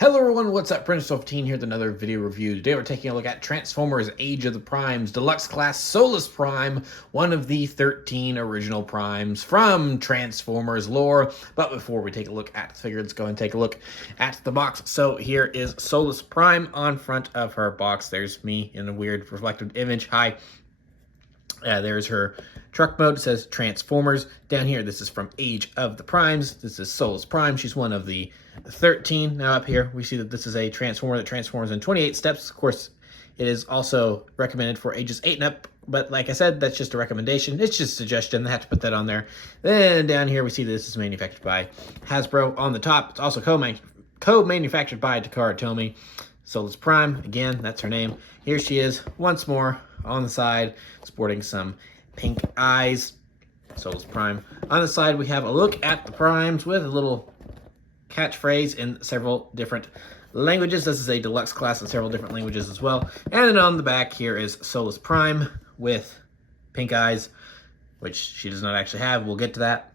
Hello everyone, what's up? Prince15 here with another video review. Today we're taking a look at Transformers Age of the Primes, Deluxe Class Solus Prime, one of the 13 original Primes from Transformers lore. But before we take a look at the figure, let's go and take a look at the box. So here is Solus Prime on front of her box. There's me in a weird reflective image. Hi. There's her truck mode. It says Transformers. Down here, this is from Age of the Primes. This is Solus Prime. She's one of the 13. Now up here, we see that this is a Transformer that transforms in 28 steps. Of course, it is also recommended for ages 8 and up. But like I said, that's just a recommendation. It's just a suggestion. I have to put that on there. Then down here, we see that this is manufactured by Hasbro. On the top, it's also co-manufactured by Takara Tomy. Solus Prime, again, that's her name. Here she is, once more, on the side, sporting some pink eyes. Solus Prime. On the side, we have a look at the Primes with a little catchphrase in several different languages. This is a deluxe class in several different languages as well. And then on the back here is Solus Prime with pink eyes, which she does not actually have. We'll get to that.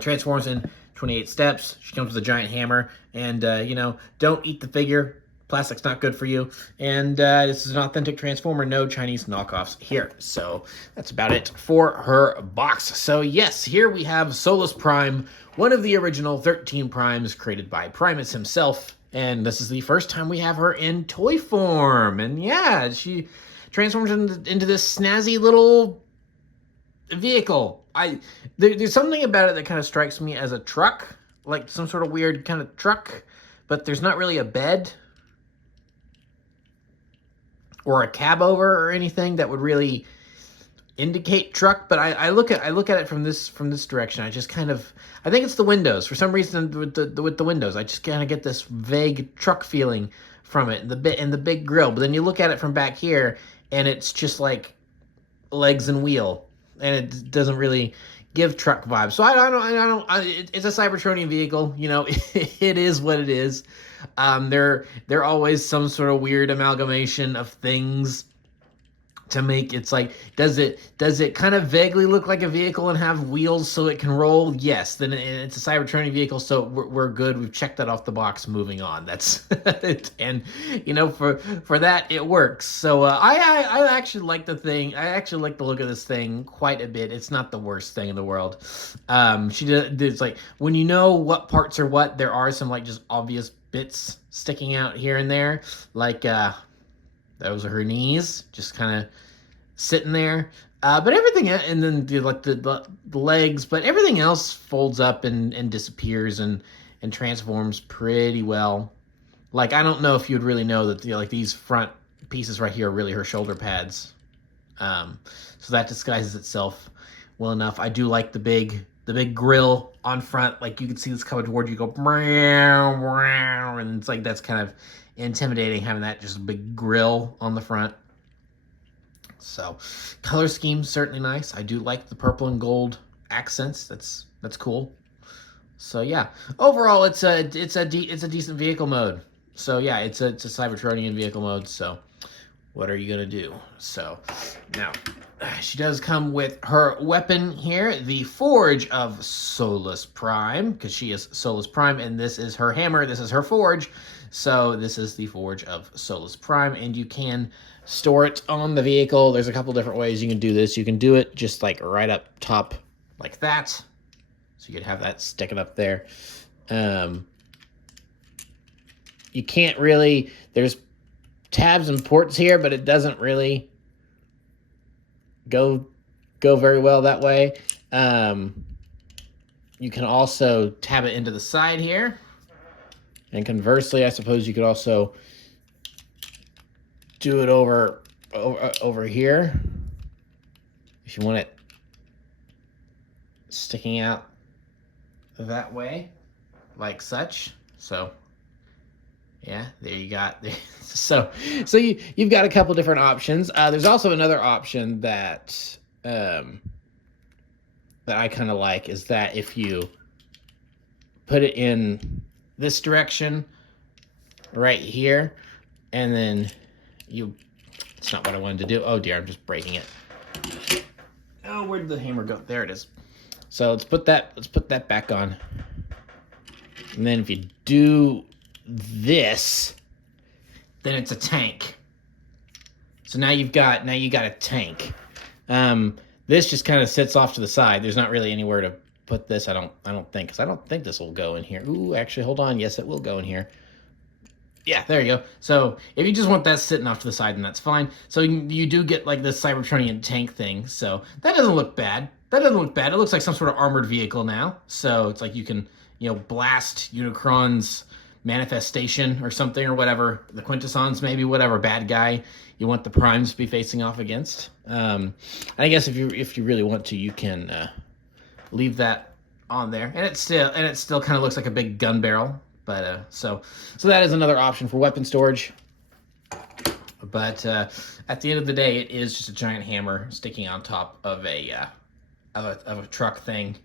Transforms in 28 steps. She comes with a giant hammer. And, you know, don't eat the figure. Plastic's not good for you. And this is an authentic Transformer. No Chinese knockoffs here. So that's about it for her box. So yes, here we have Solus Prime, one of the original 13 Primes created by Primus himself. And this is the first time we have her in toy form. And yeah, she transforms into this snazzy little vehicle. There's something about it that kind of strikes me as a truck, like some sort of weird kind of truck, but there's not really a bed or a cab over or anything that would really indicate truck. But I look at it from this direction. I just kind of, I think it's the windows. For some reason with the windows, I just kind of get this vague truck feeling from it, and the big grill. But then you look at it from back here, and it's just like legs and wheel, and it doesn't really give truck vibes. So it's a Cybertronian vehicle. You know, it is what it is. They're always some sort of weird amalgamation of things to make it's like, does it kind of vaguely look like a vehicle and have wheels so it can roll? Yes, then it's a Cybertronian vehicle, so we're good. We've checked that off the box. Moving on. That's it. And you know, for that it works. So I actually like the thing. I actually like the look of this thing quite a bit. It's not the worst thing in the world. It's like, when you know what parts are what, there are some like just obvious bits sticking out here and there, like those are her knees, just kind of sitting there. But everything, and then like the legs, but everything else folds up and disappears and transforms pretty well. Like, I don't know if you'd really know that, you know, like these front pieces right here are really her shoulder pads. So that disguises itself well enough. I do like the big grill on front. Like, you can see this coming toward you, go, and it's like, that's kind of intimidating, having that just big grill on the front. So color scheme certainly nice. I do like the purple and gold accents. That's cool. So yeah, overall it's a decent vehicle mode. So yeah, it's a Cybertronian vehicle mode. So what are you gonna do? So now she does come with her weapon here, the Forge of Solus Prime, because she is Solus Prime, and this is her hammer, this is her forge. So this is the Forge of Solus Prime, and you can store it on the vehicle. There's a couple different ways you can do this. You can do it just like right up top like that. So you could have that sticking up there. You can't really, there's tabs and ports here, but it doesn't really go very well that way. You can also tab it into the side here. And conversely, I suppose you could also do it over here if you want it sticking out that way, like such. So yeah, there you got. So you've got a couple different options. There's also another option that that I kind of like, is that if you put it in this direction right here, and then it's not what I wanted to do. Oh dear, I'm just breaking it. Oh, where did the hammer go? There it is. So let's put that back on. And then if you do this, then it's a tank. So now you got a tank. This just kind of sits off to the side. There's not really anywhere to put this. I don't think, because I don't think this will go in here. Ooh, actually, hold on. Yes, it will go in here. Yeah, there you go. So if you just want that sitting off to the side, then that's fine. So you do get like this Cybertronian tank thing. So that doesn't look bad. That doesn't look bad. It looks like some sort of armored vehicle now. So it's like you can, blast Unicron's manifestation or something or whatever. The Quintessons, maybe, whatever bad guy you want the Primes to be facing off against. I guess if you really want to, you can leave that on there, and it still kind of looks like a big gun barrel. But so that is another option for weapon storage. But at the end of the day, it is just a giant hammer sticking on top of a truck thing.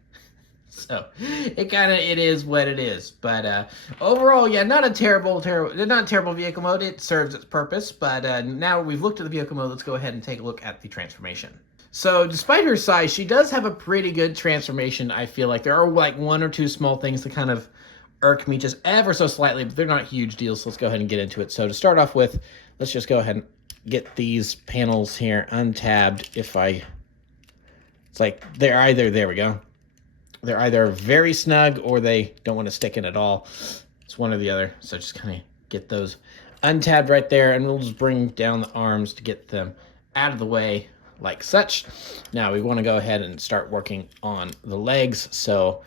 So it is what it is. But overall, yeah, not a terrible vehicle mode. It serves its purpose. But now we've looked at the vehicle mode, let's go ahead and take a look at the transformation. So despite her size, she does have a pretty good transformation. I feel like there are like one or two small things that kind of irk me just ever so slightly, but they're not huge deals, so let's go ahead and get into it. So to start off with, let's just go ahead and get these panels here untabbed. It's like they're either, there we go, they're either very snug or they don't want to stick in at all. It's one or the other, so just kind of get those untabbed right there, and we'll just bring down the arms to get them out of the way like such. Now we want to go ahead and start working on the legs. So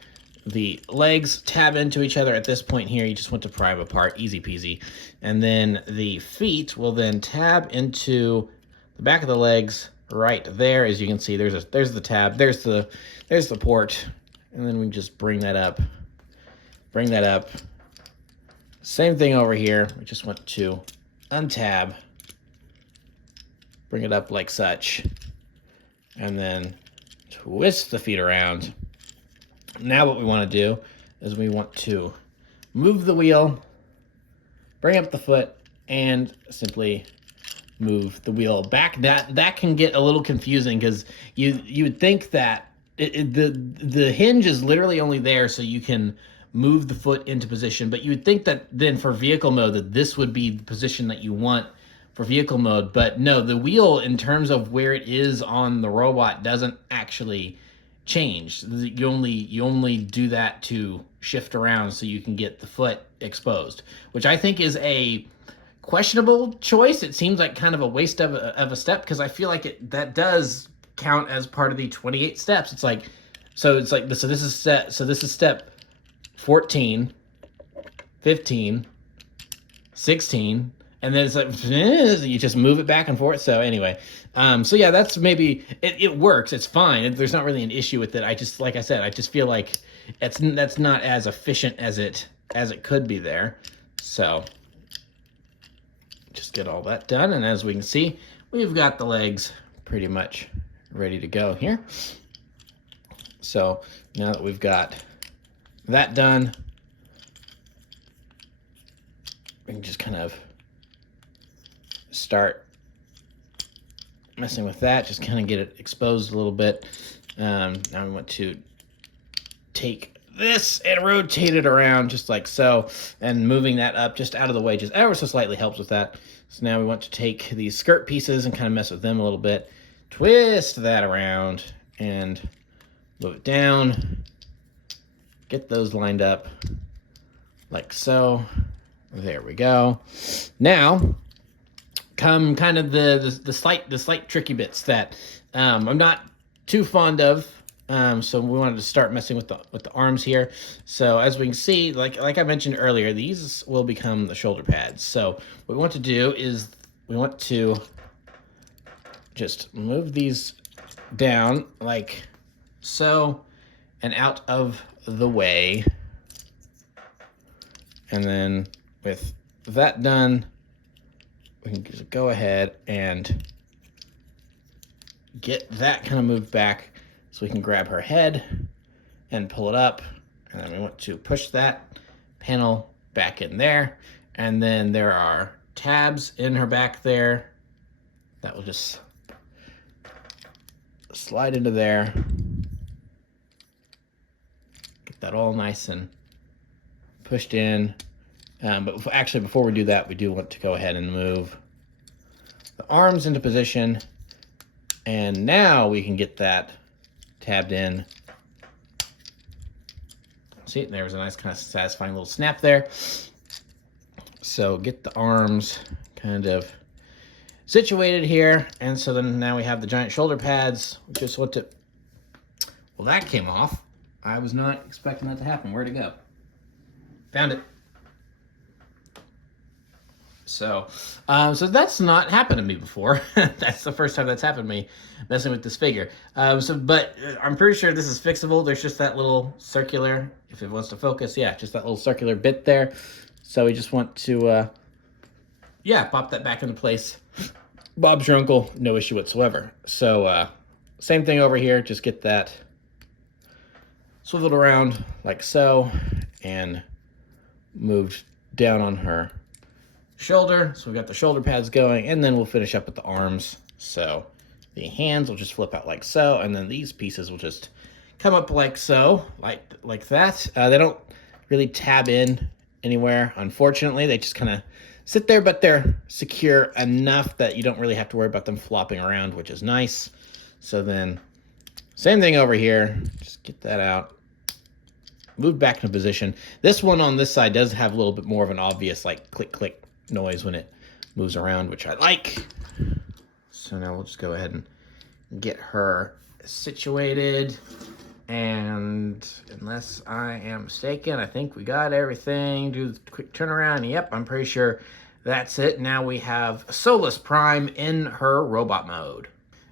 the legs tab into each other at this point here. You just want to pry them apart, easy peasy. And then the feet will then tab into the back of the legs right there. As you can see, there's the tab, there's the port, and then we just bring that up. Same thing over here. We just want to untab, bring it up like such, and then twist the feet around. Now what we want to do is we want to move the wheel, bring up the foot, and simply move the wheel back. That can get a little confusing because you would think that the hinge is literally only there so you can move the foot into position, but you would think that then for vehicle mode that this would be the position that you want for vehicle mode. But no, the wheel in terms of where it is on the robot doesn't actually change. You only do that to shift around so you can get the foot exposed, which I think is a questionable choice. It seems like kind of a waste of a step, because I feel like that does count as part of the 28 steps. It's like, so this is step 14, 15, 16, and then it's like you just move it back and forth. So anyway, so yeah, that's maybe it works. It's fine. There's not really an issue with it. I just, like I said, I just feel like that's not as efficient as it could be there. So just get all that done, and as we can see, we've got the legs pretty much ready to go here. So now that we've got that done, we can just kind of start messing with that, just kind of get it exposed a little bit. Now we want to take this and rotate it around just like so, and moving that up just out of the way just ever so slightly helps with that. So now we want to take these skirt pieces and kind of mess with them a little bit, twist that around and move it down, get those lined up like so. There we go. Now come kind of the slight tricky bits that I'm not too fond of. So we wanted to start messing with the arms here. So as we can see, like I mentioned earlier, these will become the shoulder pads. So what we want to do is we want to just move these down like so and out of the way. And then with that done, we can just go ahead and get that kind of moved back so we can grab her head and pull it up. And then we want to push that panel back in there. And then there are tabs in her back there that will just slide into there. Get that all nice and pushed in. But actually, before we do that, we do want to go ahead and move the arms into position. And now we can get that tabbed in. See, there's a nice kind of satisfying little snap there. So get the arms kind of situated here. And so then now we have the giant shoulder pads. Just want to, well, that came off. I was not expecting that to happen. Where'd it go? Found it. So that's not happened to me before. That's the first time that's happened to me messing with this figure. But I'm pretty sure this is fixable. There's just that little circular, if it wants to focus, yeah, just that little circular bit there. So we just want to, pop that back into place. Bob's your uncle, no issue whatsoever. So same thing over here, just get that swiveled around like so and moved down on her shoulder. So we've got the shoulder pads going, and then we'll finish up with the arms. So the hands will just flip out like so, and then these pieces will just come up like so, like that. They don't really tab in anywhere, unfortunately. They just kind of sit there, but they're secure enough that you don't really have to worry about them flopping around, which is nice. So then same thing over here, just get that out, move back into position. This one on this side does have a little bit more of an obvious like click click noise when it moves around, which I like. So now we'll just go ahead and get her situated. And unless I am mistaken, I think we got everything. Do the quick turnaround. Yep, I'm pretty sure that's it. Now we have Solus Prime in her robot mode.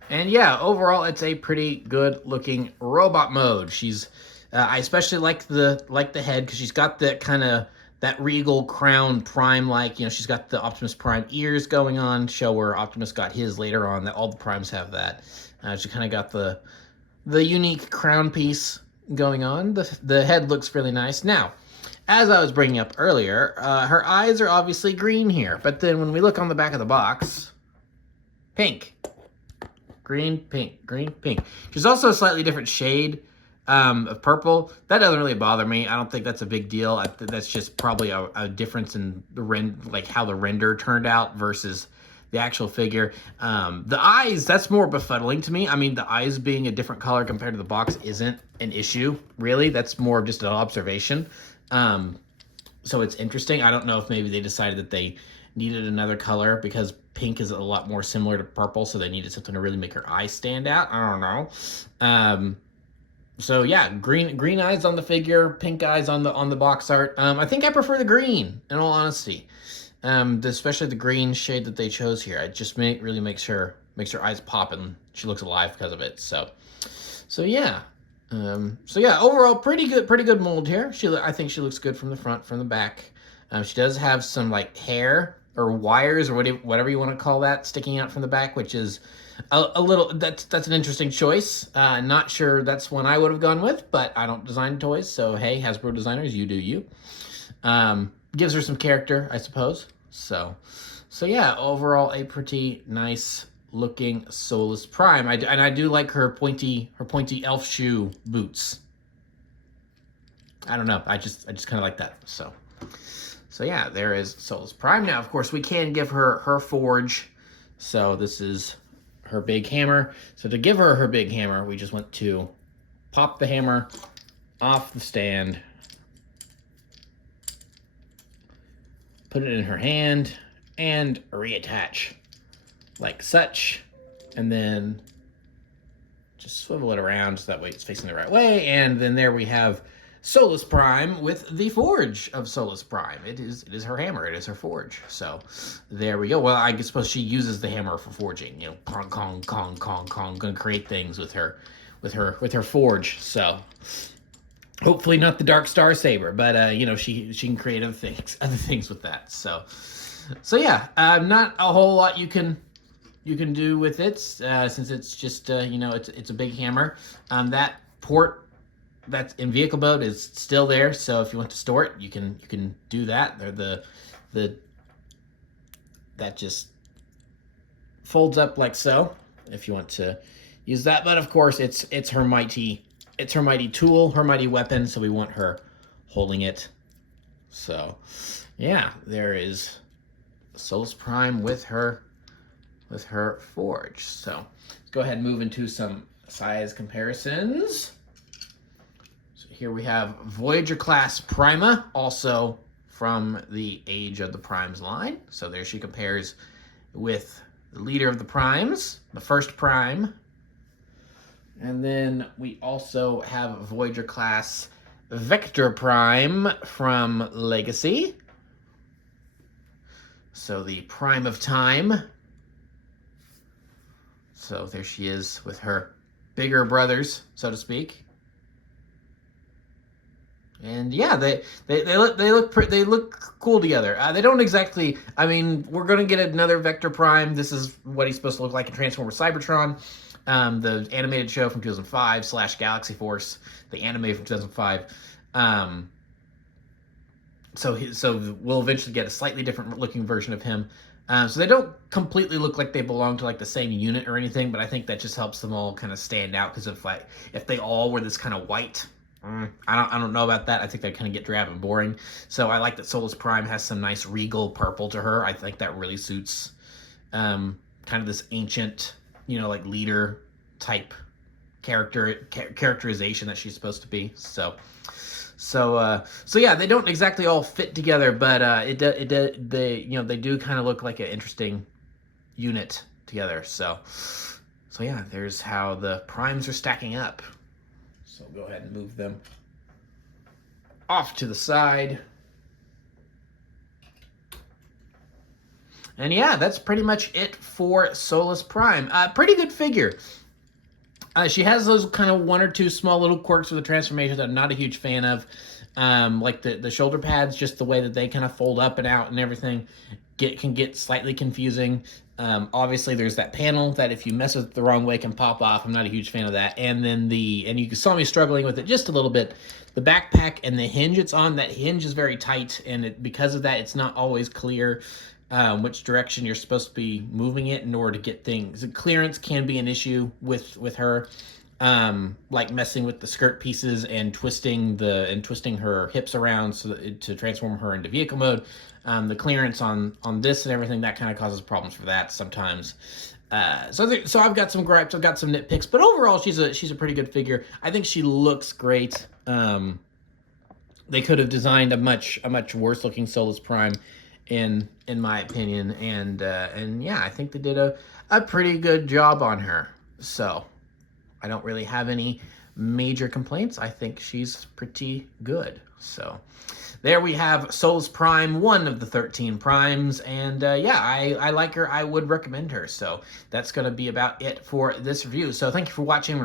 And yeah, overall, it's a pretty good looking robot mode. She's, I especially like the head, because she's got that kind of, that regal crown Prime-like, you know, she's got the Optimus Prime ears going on, show where Optimus got his later on, that all the Primes have that. She kind of got the unique crown piece going on. The head looks really nice. Now, as I was bringing up earlier, her eyes are obviously green here, but then when we look on the back of the box, pink. Green, pink, green, pink. She's also a slightly different shade of purple. That doesn't really bother me. I don't think that's a big deal. That's just probably a difference in the like how the render turned out versus the actual figure. The eyes, that's more befuddling to me. I mean, the eyes being a different color compared to the box isn't an issue, really. That's more of just an observation. So it's interesting. I don't know if maybe they decided that they needed another color because pink is a lot more similar to purple, so they needed something to really make her eyes stand out. I don't know. So yeah, green eyes on the figure, pink eyes on the box art. I think I prefer the green, in all honesty. Especially the green shade that they chose here. It just really makes her eyes pop, and she looks alive because of it. So yeah. Overall, pretty good mold here. I think she looks good from the front, from the back. She does have some like hair or wires or whatever you want to call that sticking out from the back, which is a little, that's an interesting choice. Not sure that's one I would have gone with, but I don't design toys, so hey, Hasbro designers, you do you. Gives her some character, I suppose. So yeah, overall a pretty nice looking Solus Prime. I do like her pointy elf shoe boots. I don't know, I just kind of like that. So yeah, there is Solus Prime. Now, of course, we can give her forge. So this is her big hammer. So to give her big hammer, we just want to pop the hammer off the stand, put it in her hand, and reattach like such, and then just swivel it around so that way it's facing the right way. And then there we have Solus Prime with the forge of Solus Prime. It is her hammer. It is her forge. So there we go. Well, I suppose she uses the hammer for forging. You know, kong kong kong kong kong. Gonna create things with her forge. So hopefully not the Dark Star Saber, but you know, she can create other things with that. So yeah, not a whole lot you can do with it since it's just you know, it's a big hammer. That port that's in vehicle mode is still there, so if you want to store it, you can do that. That just folds up like so if you want to use that. But of course, it's her mighty tool, her mighty weapon, so we want her holding it So, yeah, there is Solus Prime with her forge. So, let's go ahead and move into some size comparisons. So here we have Voyager class Prima, also from the Age of the Primes line. So there she compares with the leader of the Primes, the first Prime. And then we also have Voyager class Vector Prime from Legacy. So the Prime of Time. So there she is with her bigger brothers, so to speak. And yeah, they look cool together. They don't exactly. I mean, we're gonna get another Vector Prime. This is what he's supposed to look like in Transformers Cybertron, the animated show from 2005 / Galaxy Force, the anime from 2005. So we'll eventually get a slightly different looking version of him. So they don't completely look like they belong to like the same unit or anything, but I think that just helps them all kind of stand out, because if they all were this kind of white. I don't know about that. I think they kind of get drab and boring. So I like that Solus Prime has some nice regal purple to her. I think that really suits kind of this ancient, like leader type characterization that she's supposed to be. So yeah, they don't exactly all fit together, but they do kind of look like an interesting unit together. So yeah, there's how the primes are stacking up. So go ahead and move them off to the side. And yeah, that's pretty much it for Solus Prime. Pretty good figure. She has those kind of one or two small little quirks with the transformation that I'm not a huge fan of. Like the shoulder pads, just the way that they kind of fold up and out and everything can get slightly confusing. Obviously, there's that panel that if you mess with it the wrong way can pop off. I'm not a huge fan of that. And then you saw me struggling with it just a little bit. The backpack and the hinge it's on, that hinge is very tight, and because of that, it's not always clear which direction you're supposed to be moving it in order to get things. The clearance can be an issue with her, like messing with the skirt pieces and twisting her hips around to transform her into vehicle mode. The clearance on this and everything, that kind of causes problems for that sometimes. So I've got some gripes, I've got some nitpicks, but overall she's a pretty good figure. I think she looks great. They could have designed a much worse looking Solus Prime, in my opinion, and yeah, I think they did a pretty good job on her. So I don't really have any major complaints. I think she's pretty good. So there we have Solus Prime, one of the 13 primes, and yeah, I like her. I would recommend her. So that's going to be about it for this review. So thank you for watching.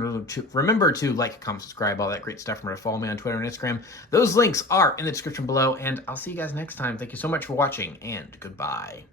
Remember to like, comment, subscribe, all that great stuff. Remember to follow me on Twitter and Instagram. Those links are in the description below, and I'll see you guys next time. Thank you so much for watching, and goodbye.